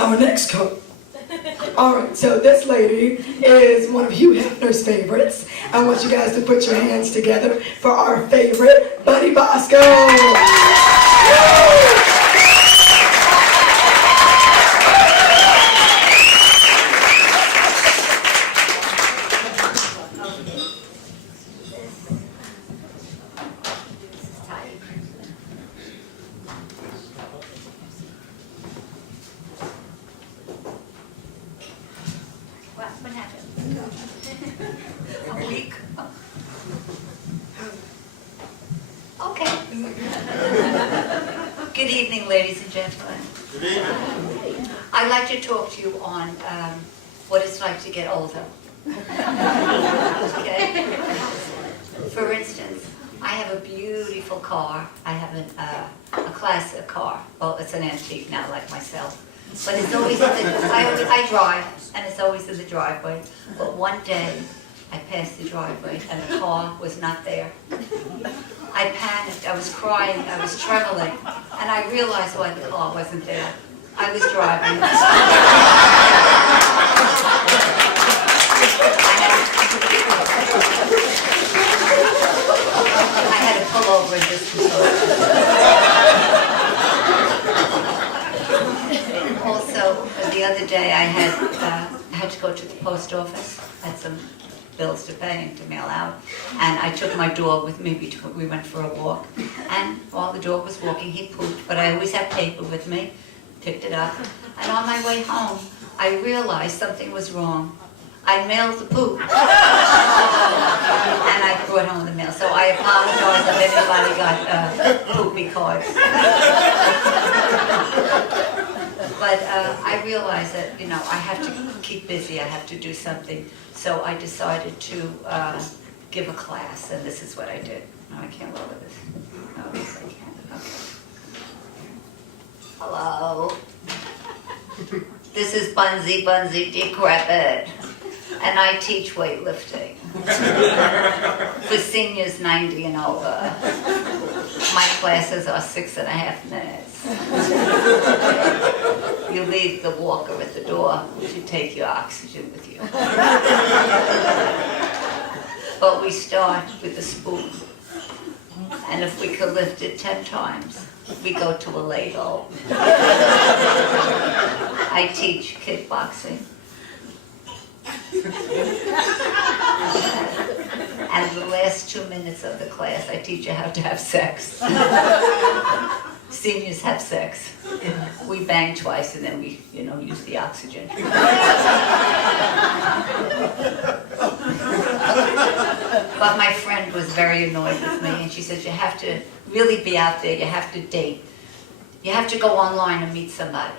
Our next coach. All right, so this lady is one of Hugh Hefner's favorites. I want you guys to put your hands together for our favorite, Buddy Bosco. What happened? A week? Okay. Good evening, ladies and gentlemen. Good evening. I'd like to talk to you on what it's like to get older. Okay? For instance, I have a beautiful car. I have a classic car. Well, it's an antique now, like myself. But it's always in the, I drive, and it's always in the driveway. But one day, I passed the driveway, and the car was not there. I panicked, I was crying, I was trembling, and I realized why the car wasn't there. I was driving. I had to pull over and just Also, the other day I had to go to the post office. I had some bills to pay and to mail out. And I took my dog with me. We went for a walk. And while the dog was walking, he pooped. But I always have paper with me. Picked it up. And on my way home, I realized something was wrong. I mailed the poop. And I brought home the mail. So I apologize if anybody got poopy cards. But I realized that, you know, I have to keep busy. I have to do something. So I decided to give a class, and this is what I did. No, I can't lower this. No, yes, I can. Okay. Hello. This is Bunsy Decrepit, and I teach weightlifting for seniors 90 and over. My classes are 6.5 minutes. You leave the walker at the door to take your oxygen with you. But we start with a spoon. And if we could lift it 10 times, we go to a Lego. I teach kickboxing. And the last 2 minutes of the class, I teach you how to have sex. Seniors have sex. We bang twice and then we, you know, use the oxygen. But my friend was very annoyed with me, and she said, you have to really be out there, you have to date. You have to go online and meet somebody.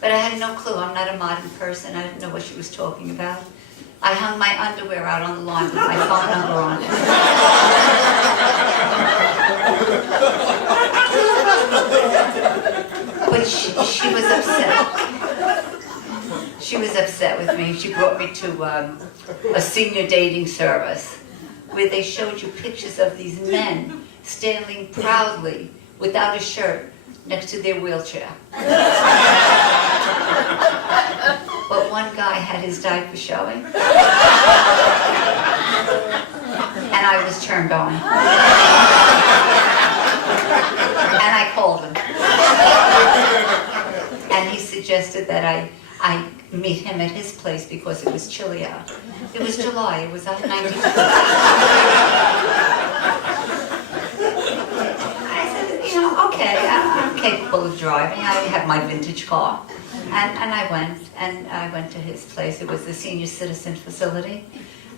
But I had no clue. I'm not a modern person. I didn't know what she was talking about. I hung my underwear out on the lawn with my phone number on it. But she was upset. She was upset with me. She brought me to a senior dating service where they showed you pictures of these men standing proudly without a shirt next to their wheelchair. But one guy had his diaper showing. And I was turned on. And I called him. And he suggested that I meet him at his place because it was chilly out. It was July, it was 90 degrees. I said, you know, okay, I'm capable of driving. I have my vintage car. And I went to his place. It was the senior citizen facility.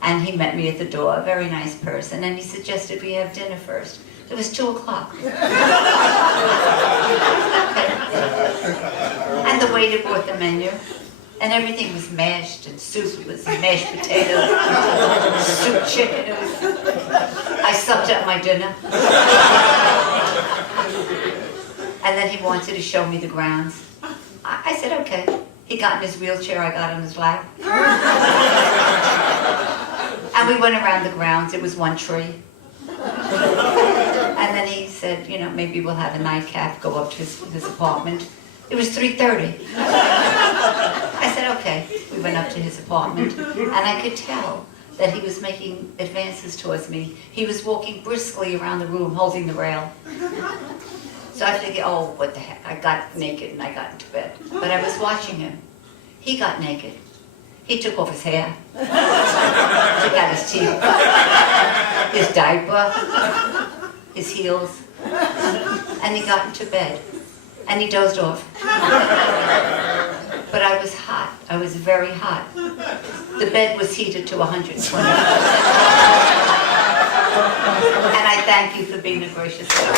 And he met me at the door, a very nice person. And he suggested we have dinner first. It was 2 o'clock. And the waiter brought the menu. And everything was mashed, and soup. It was mashed potatoes, soup chicken. I sucked up my dinner. And then he wanted to show me the grounds. I said, okay. He got in his wheelchair, I got on his lap. And we went around the grounds. It was one tree. And then he said, you know, maybe we'll have a nightcap, go up to his apartment. It was 3:30. okay. We went up to his apartment, and I could tell that he was making advances towards me. He was walking briskly around the room, holding the rail. So I figured, oh, what the heck. I got naked and I got into bed. But I was watching him. He got naked. He took off his hair, took out his teeth, his diaper, his heels, and he got into bed. And he dozed off. But I was hot. I was very hot. The bed was heated to 120. And I thank you for being a gracious God.